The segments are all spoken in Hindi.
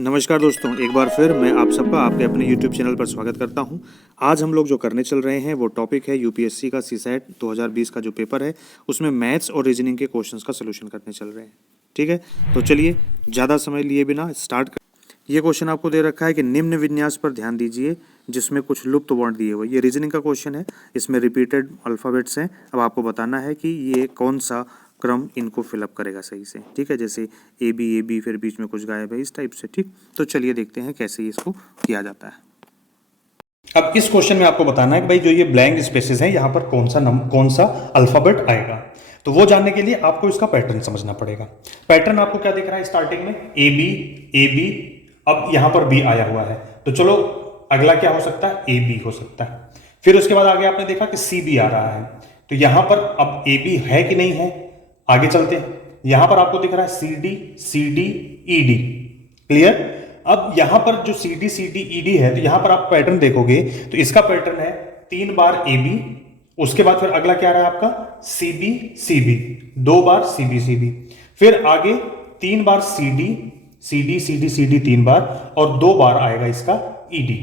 नमस्कार दोस्तों, एक बार फिर मैं आप सबका आपके अपने YouTube चैनल पर स्वागत करता हूं। आज हम लोग जो करने चल रहे हैं वो टॉपिक है यूपीएससी का सीसैट 2020 का जो पेपर है उसमें मैथ्स और रीजनिंग के क्वेश्चंस का सोल्यूशन करने चल रहे हैं। ठीक है, तो चलिए ज़्यादा समय लिए बिना स्टार्ट कर। ये क्वेश्चन आपको दे रखा है कि निम्न विन्यास पर ध्यान दीजिए जिसमें कुछ लुप्त वर्ण दिए हुए। ये रीजनिंग का क्वेश्चन है, इसमें रिपीटेड अल्फ़ाबेट्स हैं। अब आपको बताना है कि ये कौन सा क्रम इनको फिलअप करेगा सही से। ठीक है, जैसे ए बी फिर बीच में कुछ गायब है, इस टाइप से। ठीक, तो चलिए देखते हैं कैसे इसको किया जाता है। अब इस क्वेश्चन में आपको बताना है कि भाई जो ये ब्लैंक स्पेसेस हैं यहाँ पर कौन सा अल्फाबेट आएगा। तो वो जानने के लिए आपको इसका पैटर्न समझना पड़ेगा। पैटर्न आपको क्या दिख रहा है स्टार्टिंग में? ए बी, अब यहाँ पर बी आया हुआ है, तो चलो अगला क्या हो सकता है? ए बी हो सकता है। फिर उसके बाद आगे आपने देखा कि सी बी आ रहा है, तो यहाँ पर अब ए बी है कि नहीं है, आगे चलते हैं। यहां पर आपको दिख रहा है C D E D. Clear? अब यहां पर जो सी डी ई डी है, तो यहां पर आप पैटर्न देखोगे तो इसका पैटर्न है 3 बार ए बी, उसके बाद फिर अगला क्या रहा है आपका? सी बी 2 बार सी बी, फिर आगे 3 बार सी डी 3 बार, और 2 बार आएगा इसका ई डी।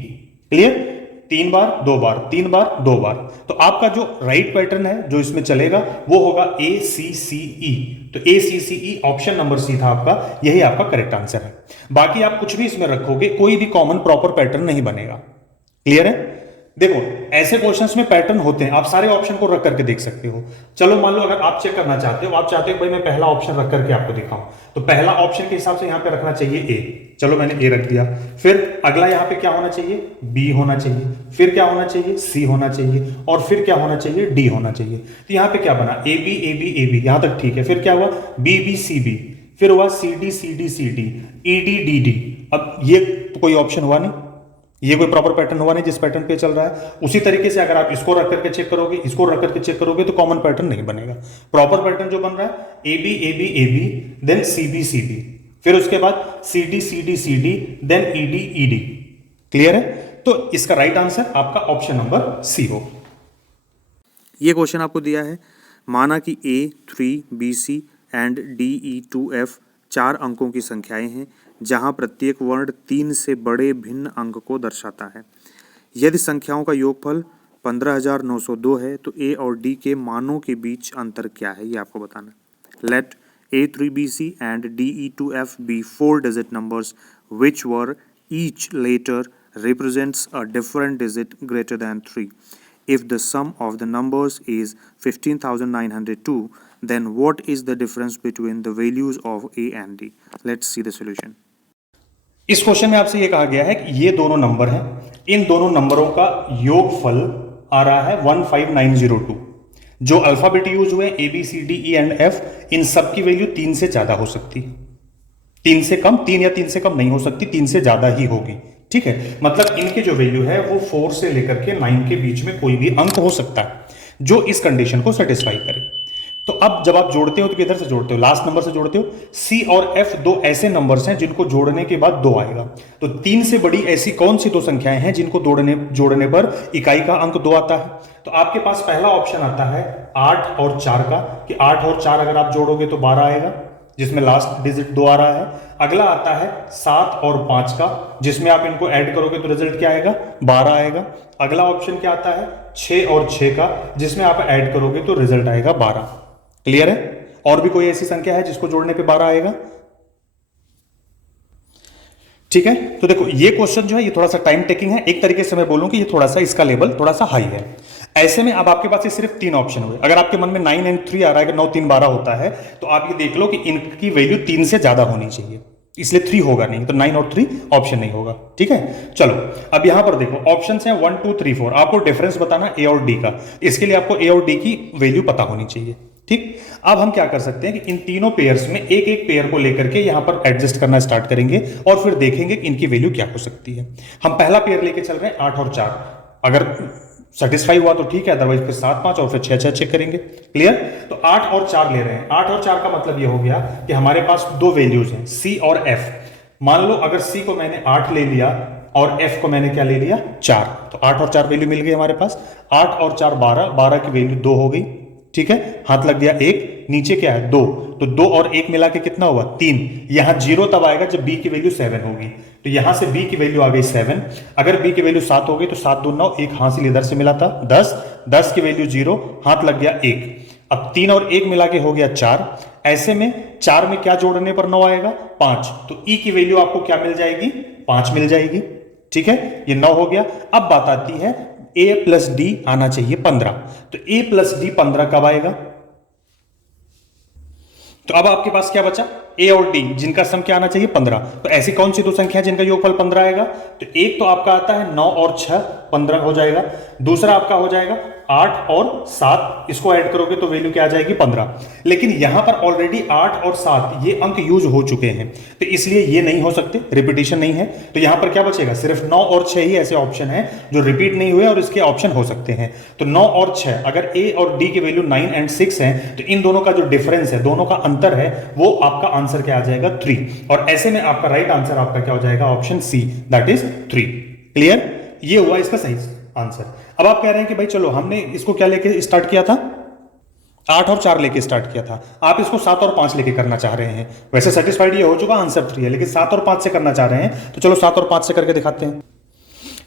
क्लियर? 3 बार 2 बार 3 बार 2 बार। तो आपका जो राइट पैटर्न है जो इसमें चलेगा वो होगा ए सी सी ई। तो ए सी सी ई ऑप्शन नंबर सी था आपका, यही आपका करेक्ट आंसर है। बाकी आप कुछ भी इसमें रखोगे कोई भी कॉमन प्रॉपर पैटर्न नहीं बनेगा। क्लियर है? देखो ऐसे क्वेश्चंस में पैटर्न होते हैं, आप सारे ऑप्शन को रख करके देख सकते हो। चलो मान लो अगर आप चेक करना चाहते हो, आप चाहते हो भाई मैं पहला ऑप्शन रख करके आपको दिखाऊं, तो पहला ऑप्शन के हिसाब से यहां पे रखना चाहिए ए। चलो मैंने ए रख दिया। फिर अगला यहां पे क्या होना चाहिए? बी होना चाहिए। फिर क्या होना चाहिए? सी होना चाहिए। और फिर क्या होना चाहिए? डी होना चाहिए। तो यहां पे क्या बना? ए बी यहां तक ठीक है। फिर क्या हुआ? बी सी बी, फिर हुआ C D E D D. अब ये तो कोई ऑप्शन हुआ नहीं, ये कोई प्रॉपर पैटर्न हुआ नहीं जिस पैटर्न पे चल रहा है। उसी तरीके से अगर आप इसको रख करके चेक करोगे, इसको रख करके चेक करोगे, तो कॉमन पैटर्न नहीं बनेगा। प्रॉपर पैटर्न जो बन रहा है A B then C B, फिर उसके बाद C D then E D. Clear है? तो इसका राइट आंसर आपका ऑप्शन नंबर सी हो। ये क्वेश्चन आपको दिया है, माना कि A3 BC एंड DE2F 4 अंकों की संख्याएं हैं जहां प्रत्येक वर्ण 3 से बड़े भिन्न अंक को दर्शाता है। यदि संख्याओं का योगफल 15,902 है तो A और D के मानों के बीच अंतर क्या है, ये आपको बताना है। Let A3BC and DE2F be 4-digit numbers which were each later represents a different digit greater than 3. If the sum of the numbers is 15,902, then what is the difference between the values of A and D? Let's see the solution. इस क्वेश्चन में आपसे ये कहा गया है कि ये दोनों नंबर हैं, इन दोनों नंबरों का योगफल आ रहा है 15902। जो अल्फाबेट यूज हुए A B C D E and F, इन सब की वैल्यू 3 से ज्यादा हो सकती, 3 से कम, 3 या 3 से कम नहीं हो सकती, 3 से ज्यादा ही होगी। ठीक है, मतलब इनकी जो वैल्यू है वो 4 से लेकर के 9 के बीच में कोई भी अंक हो सकता है जो इस कंडीशन को सेटिस्फाई करे। तो अब जब आप जोड़ते हो तो किधर से जोड़ते हो? लास्ट नंबर से जोड़ते हो। सी और एफ दो ऐसे नंबर्स हैं जिनको जोड़ने के बाद 2 आएगा। तो 3 से बड़ी ऐसी कौन सी 2 संख्याएं हैं जिनको जोड़ने पर इकाई का अंक 2 आता है? तो आपके पास पहला ऑप्शन आता है 8 और 4 का, कि 8 और 4 अगर आप जोड़ोगे तो 12 आएगा, जिसमें लास्ट डिजिट 2 आ रहा है। अगला आता है 7 और 5 का, जिसमें आप इनको ऐड करोगे तो रिजल्ट क्या आएगा? 12 आएगा। अगला ऑप्शन क्या आता है? 6 और 6 का, जिसमें आप ऐड करोगे तो रिजल्ट आएगा 12। क्लियर है? और भी कोई ऐसी संख्या है जिसको जोड़ने पे 12 आएगा? ठीक है, तो देखो ये क्वेश्चन जो है ये थोड़ा सा टाइम टेकिंग है। एक तरीके से मैं बोलूं कि ये थोड़ा सा इसका लेवल थोड़ा सा हाई है। ऐसे में अब आपके पास ये सिर्फ 3 ऑप्शन हुए। अगर आपके मन में 9 एंड 3 आ रहा है कि 9 3 12 होता है, तो आप ये देख लो कि इनकी वैल्यू 3 से ज्यादा होनी चाहिए, इसलिए 3 होगा नहीं, तो 9 और 3 ऑप्शन नहीं होगा। ठीक है, चलो अब यहां पर देखो ऑप्शंस हैं 1 2 3 4। आपको डिफरेंस बताना ए और डी का, इसके लिए आपको ए और डी की वैल्यू पता होनी चाहिए। ठीक, अब हम क्या कर सकते हैं कि इन तीनों पेयर्स में एक एक पेयर को लेकर के यहां पर एडजस्ट करना स्टार्ट करेंगे और फिर देखेंगे कि इनकी वैल्यू क्या हो सकती है। हम पहला पेयर लेके चल रहे हैं 8 और 4। अगर सेटिस्फाई हुआ तो ठीक है, अदरवाइज फिर 7 5 और फिर 6 6 चेक करेंगे। क्लियर? तो 8 और 4 ले रहे हैं। 8 और 4 का मतलब ये हो गया कि हमारे पास 2 वैल्यूज हैं, सी और एफ। मान लो अगर सी को मैंने 8 ले लिया और एफ को मैंने क्या ले लिया? 4, तो 8 और 4 वैल्यू मिल गई हमारे पास। 8 और 4 12, 12 की वैल्यू 2 हो गई। ठीक है, हाथ लग गया 1, नीचे क्या है 2, तो 2 और 1 मिला के कितना हुआ 3। यहां 0 तब आएगा जब b की वैल्यू 7 होगी, तो यहां से b की वैल्यू आ गई 7। अगर b की वैल्यू 7 हो गई तो 7 2 9, एक हासिल इधर से मिला था 10, 10 की वैल्यू 0, हाथ लग गया 1। अब 3 और 1 मिला के हो गया 4। ऐसे में 4 में क्या जोड़ने पर 9 आएगा 5, तो e की वैल्यू आपको क्या मिल जाएगी 5 मिल जाएगी। ठीक है, ये 9 हो गया। अब बात आती है a प्लस डी आना चाहिए 15, तो a प्लस डी 15 कब आएगा? तो अब आपके पास क्या बचा a और d, जिनका सम क्या आना चाहिए 15। तो ऐसी कौन सी दो संख्या जिनका योगफल 15 आएगा? तो एक तो आपका आता है 9 और 6, 15 हो जाएगा। दूसरा आपका हो जाएगा 8 और 7, इसको ऐड करोगे तो वैल्यू क्या आ जाएगी 15। लेकिन यहां पर ऑलरेडी 8 और 7 ये अंक यूज हो चुके हैं, तो इसलिए ये नहीं हो सकते, रिपीटिशन नहीं है। तो यहां पर क्या बचेगा, सिर्फ 9 और 6 ही ऐसे ऑप्शन है जो रिपीट नहीं हुए और इसके ऑप्शन हो सकते हैं। तो 9 और 6, अगर a और d की वैल्यू 9 एंड 6 है तो इन दोनों का जो डिफरेंस है, दोनों का अंतर है, वो आपका आंसर क्या आ जाएगा 3। और ऐसे में आपका राइट आंसर आपका क्या हो जाएगा option C, that is 3। Clear, ये हुआ इसका सही आंसर। अब आप कह रहे हैं कि भाई चलो हमने इसको क्या लेके स्टार्ट किया था, 8 और 4 लेके स्टार्ट किया था, आप इसको 7 और 5 लेके करना चाह रहे हैं। वैसे सेटिस्फाइड ये हो चुका, आंसर 3 है, लेकिन 7 और 5 से करना चाह रहे हैं, तो चलो 7 और 5 से करके दिखाते हैं।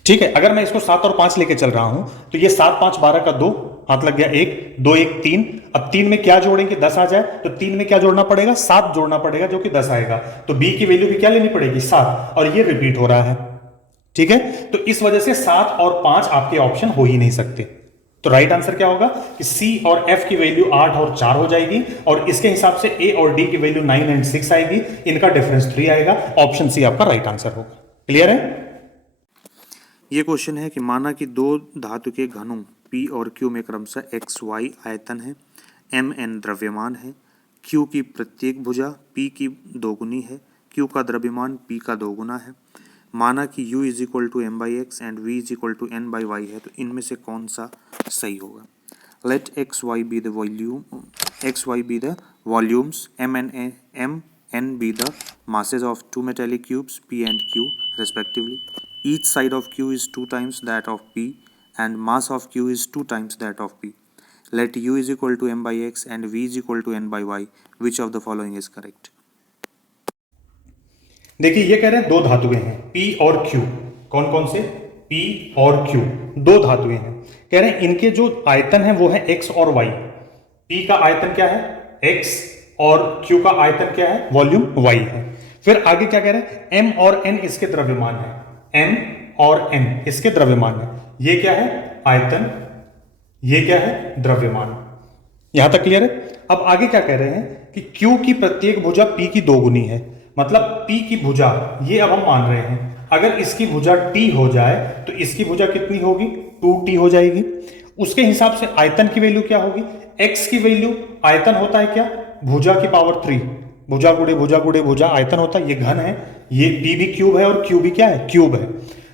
ठीक है, अगर मैं इसको 7 और 5 लेके चल रहा हूं तो ये 7 5 12 का 2, हाथ लग गया 1, 2 1 3। अब 3 में क्या जोड़ेंगे 10 आ जाए, तो 3 में क्या जोड़ना पड़ेगा 7 जोड़ना पड़ेगा, जो कि 10 आएगा। तो b की वैल्यू भी क्या लेनी पड़ेगी 7, और ये रिपीट हो रहा है। ठीक है, तो इस वजह से 7 और 5 आपके ऑप्शन हो ही नहीं सकते। तो राइट आंसर क्या होगा कि C और F की वैल्यू 8 और 4 हो जाएगी, और इसके हिसाब से A और D की वैल्यू 9 एंड 6 आएगी, इनका डिफरेंस 3 आएगा। ऑप्शन सी आपका राइट आंसर होगा। क्लियर है? ये क्वेश्चन है कि माना कि दो धातु के घनों P और Q में क्रमशः XY आयतन है, MN द्रव्यमान है, Q की प्रत्येक भुजा P की दोगुनी है, Q का द्रव्यमान P का दोगुना है। माना कि U is equal to m/x and V is equal to n/y है, तो इनमें से कौन सा सही होगा? Let XY be the volumes, MN be the masses of two metallic cubes P and Q respectively. Each side of Q is 2 times that of P and mass of Q is 2 times that of P. Let U is equal to m/x and V is equal to n/y. Which of the following is correct? देखिए ये कह रहे हैं दो धातुएं हैं P और Q। कौन कौन से? P और Q, दो धातुएं हैं। कह रहे हैं इनके जो आयतन है वो है x और y। P का आयतन क्या है x, और Q का आयतन क्या है वॉल्यूम y है। फिर आगे क्या कह रहे हैं m और n इसके द्रव्यमान है, m और n इसके द्रव्यमान है। ये क्या है आयतन, ये क्या है द्रव्यमान। यहां तक क्लियर है? अब आगे क्या कह रहे हैं कि Q की प्रत्येक भुजा P की दोगुनी है, मतलब P की भुजा, ये अब हम मान रहे हैं अगर इसकी भुजा T हो जाए तो इसकी भुजा कितनी होगी 2T हो जाएगी। उसके हिसाब से आयतन की वैल्यू क्या होगी, x की वैल्यू, आयतन होता है क्या भुजा की पावर 3, भुजा गुड़े भुजा गुड़े भुजा आयतन होता है। ये घन है, ये P भी क्यूब है और Q भी क्या है क्यूब है,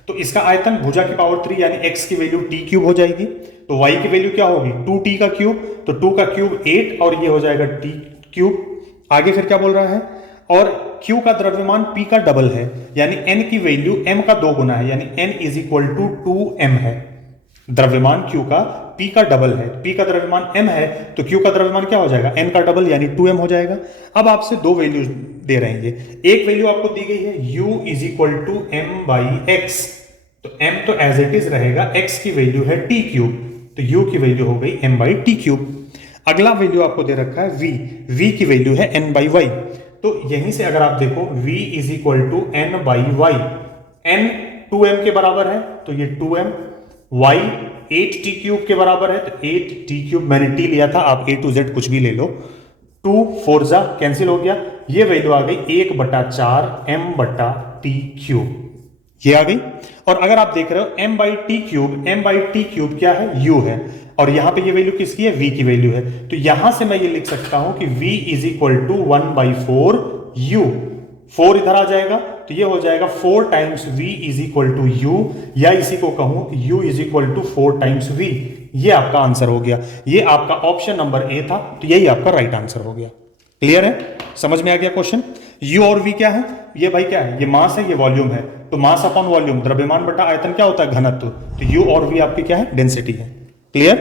तो इसका आयतन भुजा की पावर 3 यानी x की वैल्यू T क्यूब हो जाएगी। तो y की वैल्यू क्या होगी 2T का क्यूब, तो 2 का क्यूब 8 और ये हो जाएगा T क्यूब। आगे फिर क्या बोल रहा है, और Q का द्रव्यमान P का डबल है, यानी N की वैल्यू M का 2 गुना है, यानी N is equal to 2M है। द्रव्यमान Q का P का डबल है, P का द्रव्यमान M है, तो Q का द्रव्यमान क्या हो जाएगा N का डबल यानी 2M हो जाएगा। अब आपसे दो वैल्यू दे रहे हैं, ये एक वैल्यू आपको दी गई है U is equal to m/x, तो M तो एज इट इज रहेगा, x की वैल्यू है T क्यूब, तो U की वैल्यू हो गई m/t क्यूब। अगला वैल्यू आपको दे रखा है V की वैल्यू है n/y, तो यहीं से अगर आप देखो V is equal to n/y, n 2m के बराबर है तो ये 2m, y 8t क्यूब के बराबर है तो 8t क्यूब, मैंने t लिया था, आप a to z कुछ भी ले लो, 2 4 जा कैंसिल हो गया, ये वैल्यू आ गई 1/4 m/t क्यूब, ये आ गई। और अगर आप देख रहे हो m/t क्यूब क्या है u है, और यहां पे ये वैल्यू किसकी है v की वैल्यू है, तो यहां से मैं ये लिख सकता हूं कि v is equal to 1/4 u, 4 इधर आ जाएगा तो ये हो जाएगा 4 times v is equal to u, या इसी को कहूं कि u is equal to 4 times v। ये आपका आंसर हो गया, ये आपका ऑप्शन नंबर ए था, तो यही आपका राइट आंसर हो गया। क्लियर है, समझ में आ गया क्वेश्चन। u और v क्या है, ये भाई क्या है, ये मास है, ये वॉल्यूम है, तो मास अपॉन वॉल्यूम, द्रव्यमान बटा आयतन क्या होता है घनत्व, तो u और v आपकी क्या है डेंसिटी है। क्लियर।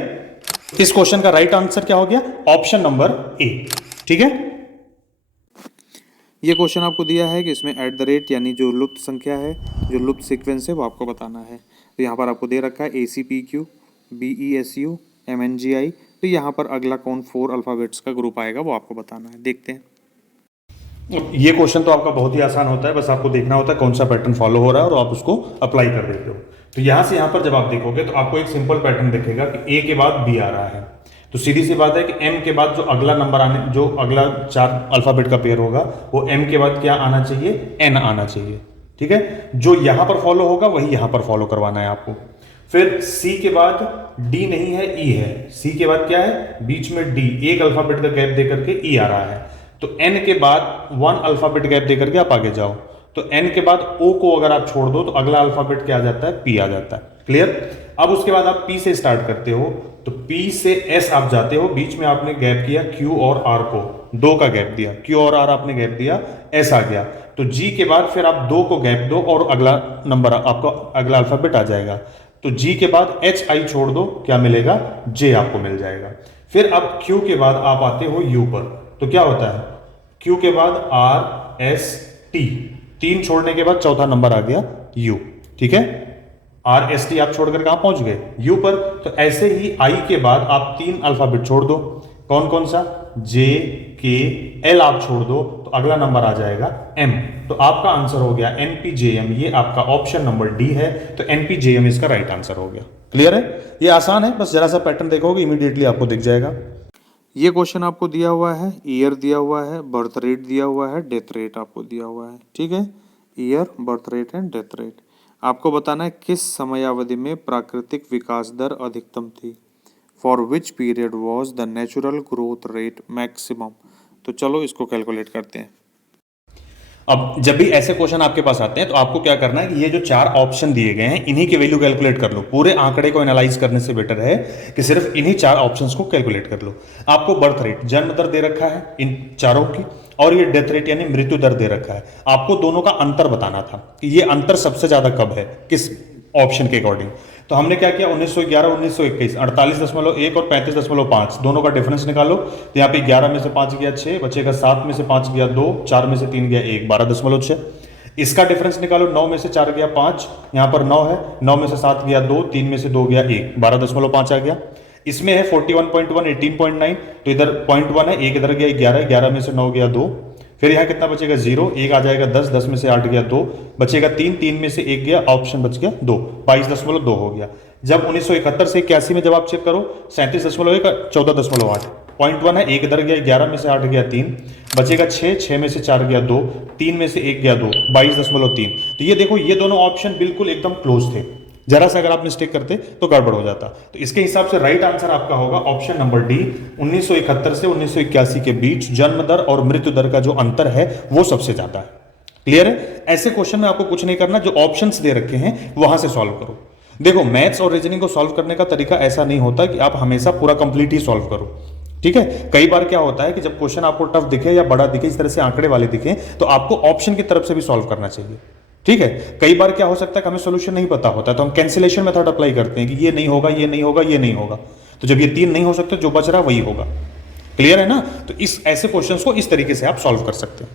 इस क्वेश्चन का राइट आंसर क्या हो गया? Option number A. ठीक है, ये क्वेश्चन आपको दिया है कि इसमें एट द रेट यानी जो लुप्त संख्या है, जो लुप्त सीक्वेंस है, वो आपको बताना है। तो यहाँ पर आपको दे रखा है ACPQ, BESU, MNGI। तो यहाँ पर अगला कौन 4 अल्फ़ाबेट्स का ग्रुप आएगा वो आपको बताना है। देखते हैं। ये क्वेश्चन तो आपका बहुत ही आसान होता है, बस आपको देखना होता है कौन सा पैटर्न फॉलो हो रहा है और आप उसको अप्लाई कर देते हो। तो यहाँ से यहाँ पर जब आप देखोगे तो आपको एक सिंपल पैटर्न दिखेगा कि A के बाद B आ रहा है। तो सीधी सी बात है कि M के बाद जो अगला नंबर आने, जो अगला 4 अल्फाबेट का पेयर होगा वो M के बाद क्या आना चाहिए? N आना चाहिए। ठीक है, जो यहाँ पर फॉलो होगा वही यहाँ पर फॉलो करवाना है आपको। फिर C के बाद D नहीं है, E है। C के बाद क्या है? बीच में D, एक अल्फाबेट का गैप देकर के E आ रहा है। तो N के बाद 1 अल्फाबेट गैप देकर के आप आगे जाओ। तो N के बाद O को अगर आप छोड़ दो तो अगला अल्फाबेट क्या आ जाता है? P आ जाता है। क्लियर? अब उसके बाद आप P से स्टार्ट करते हो, तो P से S आप जाते हो, बीच में आपने गैप किया Q और R को, 2 का गैप दिया, Q और R आपने गैप दिया, S आ गया। तो G के बाद फिर आप 2 को गैप दो और अगला नंबर आपको, अगला अल्फाबेट आ जाएगा। तो G के बाद HI छोड़ दो, क्या मिलेगा? J आपको मिल जाएगा। फिर अब Q के बाद आप आते हो U पर, तो क्या होता है? Q के बाद R S T, 3 छोड़ने के बाद चौथा नंबर आ गया U। ठीक है, R S T आप छोड़कर कहां पहुंच गए? U पर। तो ऐसे ही I के बाद आप 3 अल्फाबेट छोड़ दो, कौन कौन सा? J K L आप छोड़ दो, तो अगला नंबर आ जाएगा M। तो आपका आंसर हो गया NPJM। ये आपका ऑप्शन नंबर डी है, तो NPJM इसका राइट आंसर हो गया। क्लियर है? ये आसान है, बस जरा सा पैटर्न देखोगे इमीडिएटली आपको दिख जाएगा। ये क्वेश्चन आपको दिया हुआ है, ईयर दिया हुआ है, बर्थ रेट दिया हुआ है, डेथ रेट आपको दिया हुआ है। ठीक है, year, birth rate and death rate. आपको बताना है किस समयावधि में प्राकृतिक विकास दर अधिकतम थी। For which period was the natural growth rate maximum. तो चलो इसको कैलकुलेट करते हैं। अब जब भी ऐसे क्वेश्चन आपके पास आते हैं तो आपको क्या करना है कि ये जो 4 ऑप्शन दिए गए हैं इन्हीं की वैल्यू कैलकुलेट कर लो। पूरे आंकड़े को एनालाइज करने से बेटर है कि सिर्फ इन्हीं 4 ऑप्शंस को कैलकुलेट कर लो। आपको बर्थ रेट, जन्म दर दे रखा है इन चारों की, और ये डेथ रेट यानी मृत्यु दर दे रखा है। आपको दोनों का अंतर बताना था कि ये अंतर सबसे ज्यादा कब है, किस ऑप्शन के अकॉर्डिंग। तो हमने क्या किया, 1911, 1921, 48.1 और 35.5, दोनों का डिफरेंस निकालो। तो यहाँ पे 11 में से 5 गया 6, बचेगा 7 में से 5 गया 2, 4 में से 3 गया 1, 12.6। इसका डिफरेंस निकालो, 9 में से 4 गया 5, यहाँ पर 9 है, 9 में से 7 गया 2, 3 में से 2 गया 1, 12.5 आ गया। इसमें है 41.1, 18.9, तो इधर 0.1 है, एक इधर गया 11, 11 में से 9 गया 2, फिर यहाँ कितना बचेगा 0, 1 आ जाएगा 10, 10 में से 8 गया 2, बचेगा 3, 3 में से 1 गया, ऑप्शन बच गया 2, 22.2 हो गया। जब 1971 से 81 में जब आप चेक करो, 37.1, 14.8, 0.1 है, एक इधर गया, 11 में से 8 गया 3, बचेगा 6, 6 में से 4 गया 2, 3 में से 1 गया 2, 22.3। तो ये देखो, ये दोनों ऑप्शन बिल्कुल एकदम क्लोज थे। जरा सा अगर आप मिस्टेक करते तो गड़बड़ हो जाता। तो इसके हिसाब से राइट आंसर आपका होगा ऑप्शन नंबर डी। 1971 से 1981 के बीच जन्म दर और मृत्यु दर का जो अंतर है वो सबसे ज्यादा है। क्लियर है? ऐसे क्वेश्चन में आपको कुछ नहीं करना, जो ऑप्शंस दे रखे हैं वहां से सॉल्व करो। देखो, मैथ्स और रीजनिंग को सॉल्व करने का तरीका ऐसा नहीं होता कि आप हमेशा पूरा कंप्लीट ही सॉल्व करो। ठीक है, कई बार क्या होता है कि जब क्वेश्चन आपको टफ दिखे या बड़ा दिखे, इस तरह से आंकड़े वाले दिखे, तो आपको ऑप्शन की तरफ से भी सॉल्व करना चाहिए। ठीक है, कई बार क्या हो सकता है कि हमें सोल्यूशन नहीं पता होता, तो हम कैंसिलेशन मेथड अप्लाई करते हैं कि ये नहीं होगा, ये नहीं होगा, ये नहीं होगा। तो जब ये 3 नहीं हो सकते, जो बच रहा वही होगा। क्लियर है ना? तो इस ऐसे क्वेश्चंस को इस तरीके से आप सॉल्व कर सकते हैं।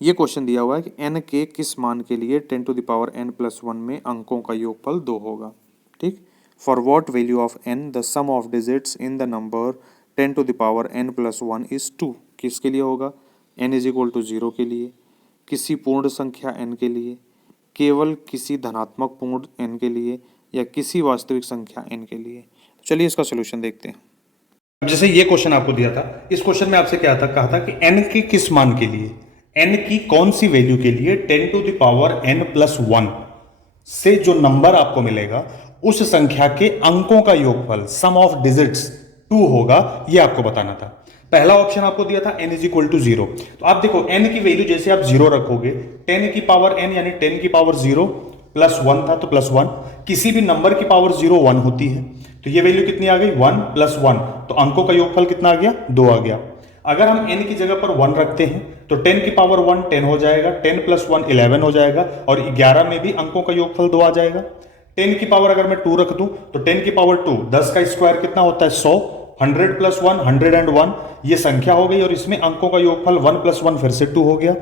ये क्वेश्चन दिया हुआ है कि n के किस मान के लिए 10 to the power n+1 में अंकों का योगफल 2 होगा। ठीक, for what value of n the sum of digits in the number 10 to the power n+1 is 2। किसके लिए होगा? n = 0 के लिए, किसी पूर्ण संख्या n के लिए, केवल किसी धनात्मक पूर्ण n के लिए, या किसी वास्तविक संख्या n के लिए। चलिए इसका सोल्यूशन देखते हैं। अब जैसे ये क्वेश्चन आपको दिया था, इस क्वेश्चन में आपसे क्या था, कहा था कि n के किस मान के लिए, n की कौन सी वैल्यू के लिए 10 to the power n+1 से जो नंबर आपको मिलेगा उस संख्या के अंकों का योगफल, सम ऑफ डिजिट्स 2 होगा, ये आपको बताना था। पहला ऑप्शन आपको दिया था n = 0। तो आप देखो, n की वैल्यू जैसे आप 0 रखोगे, 10 की पावर n यानी 10 की पावर 0 +1 था, तो +1, किसी भी नंबर की पावर 0 1 होती है, तो ये वैल्यू कितनी आ गई 1 + 1, तो अंकों का योगफल कितना आ गया 2 आ गया। अगर हम n की जगह पर 1 रखते हैं तो 10 की पावर 1 10 हो जाएगा, 10 + 1 11 हो जाएगा, और 11 में भी अंकों का योगफल 2 आ जाएगा। 10 की पावर अगर मैं 2 रख दूं तो 10 की पावर 2, 10 का स्क्वायर कितना होता है 100, 100 प्लस 1 101 ये संख्या हो गई और इसमें अंकों का योगफल 1 प्लस 1 फिर से 2 हो गया।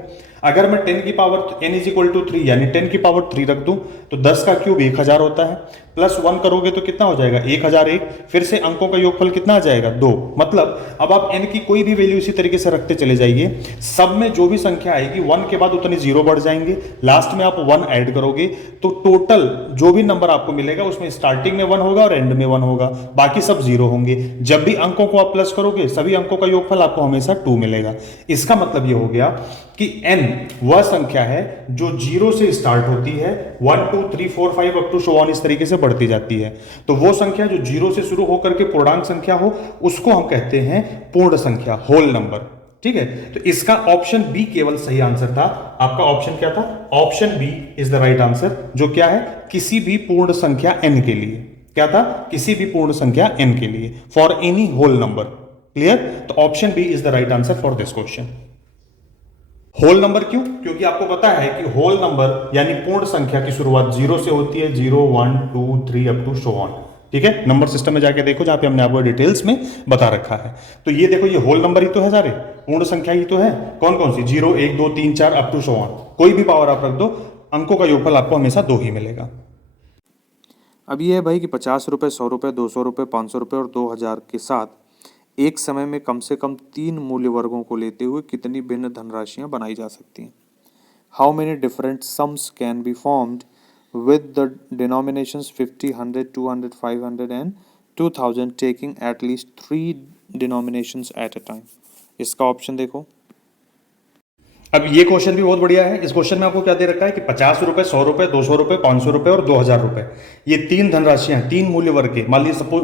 अगर मैं 10 की power n is equal to 3 यानी 10 की पावर 3 रख दूं तो 10 का क्यूब 1000 होता है, प्लस 1 करोगे तो कितना हो जाएगा 1001, फिर से अंकों का योगफल कितना आ जाएगा 2। मतलब अब आप n की कोई भी वैल्यू इसी तरीके से रखते चले जाइए, सब में जो भी संख्या आएगी 1 के बाद उतने जीरो बढ़ जाएंगे, लास्ट में आप 1 ऐड करोगे तो टोटल जो भी नंबर आपको मिलेगा उसमें स्टार्टिंग में 1 होगा और एंड में 1 होगा, बाकी सब जीरो होंगे। जब भी अंकों को आप प्लस करोगे सभी अंकों का योगफल आपको हमेशा 2 मिलेगा। इसका मतलब ये हो गया कि n वह संख्या है जो जीरो से स्टार्ट होती है, 1 2 3 4 5 अप टू सो ऑन इस तरीके से बढ़ती जाती है। तो वो संख्या जो जीरो से शुरू होकर के पूर्णांक संख्या हो उसको हम कहते हैं पूर्ण संख्या, होल नंबर। ठीक है, तो इसका ऑप्शन बी केवल सही आंसर था। आपका ऑप्शन क्या था? Option B is the right answer, जो क्या है किसी भी पूर्ण संख्या n के लिए। क्या था? किसी भी पूर्ण संख्या n के लिए, for any whole number. Clear? तो option B is the right answer for this question. Whole number क्यों? क्योंकि आपको पता है कि होल नंबर यानी पूर्ण संख्या की शुरुआत जीरो से होती है, 0 1 2 3 अप टू सो ऑन। ठीक है, नंबर सिस्टम में जाके देखो जहां पे हमने आपको डिटेल्स में बता रखा है। तो ये देखो, ये होल नंबर ही तो है, सारे पूर्ण संख्या ही तो है। कौन कौन सी? 0 1 2 3 4 अप टू सो ऑन। कोई भी पावर आप रख दो, अंकों का योगफल आपको हमेशा 2 ही मिलेगा। अब ये है भाई कि 50 रुपये, 100 रुपये, 200 रुपये, 500 रुपये और 2000 के साथ एक समय में कम से कम 3 मूल्य वर्गों को लेते हुए कितनी भिन्न धनराशियां बनाई जा सकती हैं? How many different sums can be formed with the denominations 50, 100, 200, 500 and 2000 taking at least 3 denominations at a time? इसका ऑप्शन देखो। अब ये क्वेश्चन भी बहुत बढ़िया है। इस क्वेश्चन में आपको क्या दे रखा है कि 50 रुपए, 100 रुपए, 200 रुपए, 500 रुपए और 2000 रुपए, ये 3 धनराशियां, 3 मूल्य वर्ग के, मान लीजिए सपोज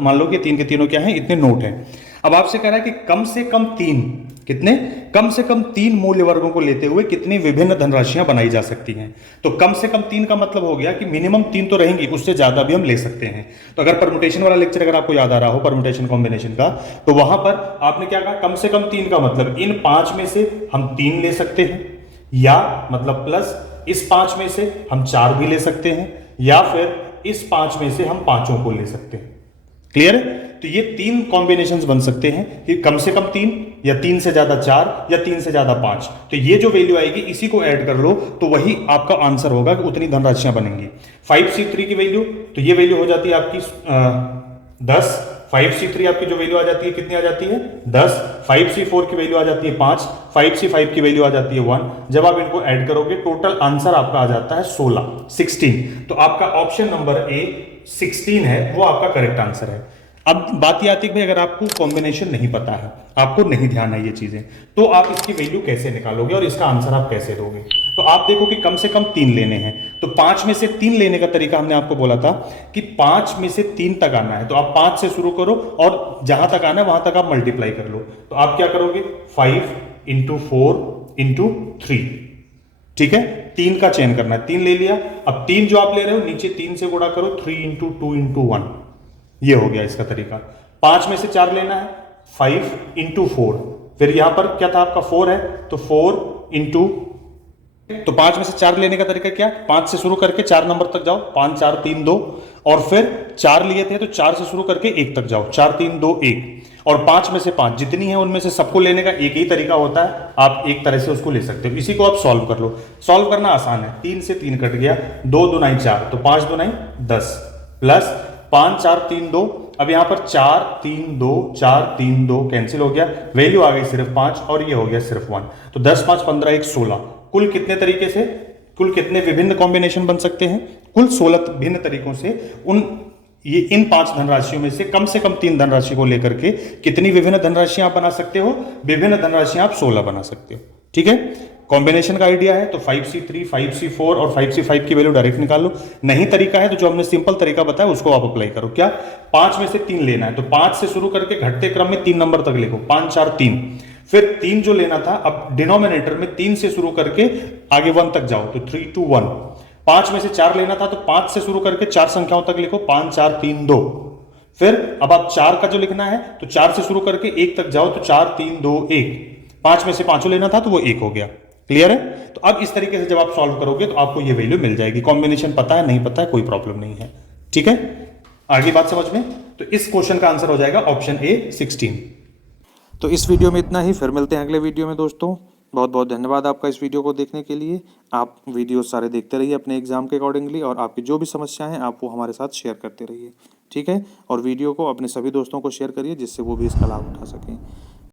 मान लो कि 3 के तीनों क्या हैं, इतने नोट हैं। अब आपसे कह रहा है कि कम से कम 3, कितने? कम से कम 3 मूल्य वर्गों को लेते हुए कितनी विभिन्न धनराशियां बनाई जा सकती हैं। तो कम से कम 3 का मतलब हो गया कि मिनिमम 3 तो रहेंगी, उससे ज्यादा भी हम ले सकते हैं। तो अगर परम्यूटेशन वाला लेक्चर अगर आपको याद आ रहा हो, परम्यूटेशन कॉम्बिनेशन का, तो वहां पर आपने क्या कहा? कम से कम 3 का मतलब इन 5 में से हम 3 ले सकते हैं, या मतलब प्लस इस 5 में से हम 4 भी ले सकते हैं, या फिर इस 5 में से हम 5 को ले सकते हैं। क्लियर है? तो ये 3 कॉम्बिनेशंस बन सकते हैं कि कम से कम 3, या 3 से ज्यादा 4, या 3 से ज्यादा 5। तो ये जो वैल्यू आएगी इसी को ऐड कर लो तो वही आपका आंसर होगा कि उतनी धनराशियां बनेंगी। 5C3 की वैल्यू, तो ये वैल्यू हो जाती है आपकी 10। 5C3 आपकी जो वैल्यू आ जाती है कितनी आ जाती है? 10। 5C4 की वैल्यू आ जाती है 5। 5C5 की वैल्यू आ जाती है 1। जब आप इनको ऐड करोगे टोटल आंसर आपका आ जाता है 16। तो आपका ऑप्शन नंबर ए 16 है, वो आपका करेक्ट आंसर है। अब बात ये आती है कि भाई अगर आपको कॉम्बिनेशन नहीं पता है, आपको नहीं ध्यान है ये चीजें, तो आप इसकी वैल्यू कैसे निकालोगे और इसका आंसर आप कैसे दोगे? तो आप देखो कि कम से कम 3 लेने हैं, तो 5 में से 3 लेने का तरीका हमने आपको बोला था कि 5 में से 3 तक आना है। तो आप 5 से शुरू करो और जहां तक आना है वहां तक आप मल्टीप्लाई कर लो। तो आप क्या करोगे? 5 × 4 × 3। ठीक है, 3 का चयन करना है, 3 ले लिया। अब 3 जो आप ले रहे हो नीचे 3 से गुणा करो, 3 × 2 × 1, ये हो गया इसका तरीका। 5 में से 4 लेना है, 5 × 4, फिर यहां पर क्या था आपका 4 है, तो 4 × तो 5 में से 4 लेने का तरीका क्या? 5 से शुरू करके 4 नंबर तक जाओ, 5 4 3 2, और फिर 4 लिए थे तो 4 से शुरू करके 1 तक जाओ, 4 3 2 1, और 5 में से 5 जितनी है उनमें से सबको लेने का एक ही तरीका होता है, आप एक तरह से उसको ले सकते हो। इसी को आप सॉल्व कर लो। सॉल्व करना आसान है, 3 से 3 कट गया, 2 दूनाई 4, तो 5 दूनाई 10, प्लस 5 4 3 2, अब यहां पर 4 3 2 4 3 2 कैंसिल हो गया, वैल्यू आ गई सिर्फ 5 और ये हो गया सिर्फ 1। तो 10 5 15 1 16, कुल कितने तरीके से, कुल कितने विभिन्न कॉम्बिनेशन बन सकते हैं? कुल 16 भिन्न तरीकों से इन 5 धनराशियों में से कम 3 धनराशि को लेकर के कितनी विभिन्न धनराशियां आप बना सकते हो? विभिन्न धनराशियां आप 16 बना सकते हो। ठीक है, कॉम्बिनेशन का आइडिया है तो 5C3 5C4 और 5C5 की वैल्यू डायरेक्ट निकालो। नहीं तरीका है तो जो हमने सिंपल तरीका बताया उसको आप अप्लाई करो। क्या? 5 में से 3 लेना है, तो 5 से शुरू करके घटते क्रम में 3 नंबर तक लिखो, 5 4 3, फिर 3 जो लेना था, अब डिनोमिनेटर में 3 से शुरू करके आगे 1 तक जाओ, तो 3 2 1। 5 में से 4 लेना था, तो 5 से शुरू करके 4 संख्याओं तक लिखो, 5 4 3 2, फिर अब आप 4 का जो लिखना है तो 4 से शुरू करके 1 तक जाओ, तो 4 3 2 1। 5 में से 5 लेना था तो वो 1 हो गया। क्लियर है? तो अब इस तरीके से जब आप सॉल्व करोगे तो आपको ये वैल्यू मिल जाएगी। कॉम्बिनेशन पता है नहीं पता है कोई प्रॉब्लम नहीं है। ठीक है, आगे बात समझ में? तो इस क्वेश्चन का आंसर हो जाएगा ऑप्शन ए 16। तो इस वीडियो में इतना ही, फिर मिलते हैं अगले वीडियो में दोस्तों। बहुत बहुत धन्यवाद आपका इस वीडियो को देखने के लिए। आप वीडियो सारे देखते रहिए अपने एग्जाम के अकॉर्डिंगली, और आपकी जो भी समस्याएं हैं आप वो हमारे साथ शेयर करते रहिए। ठीक है, और वीडियो को अपने सभी दोस्तों को शेयर करिए जिससे वो भी इसका लाभ उठा सकें।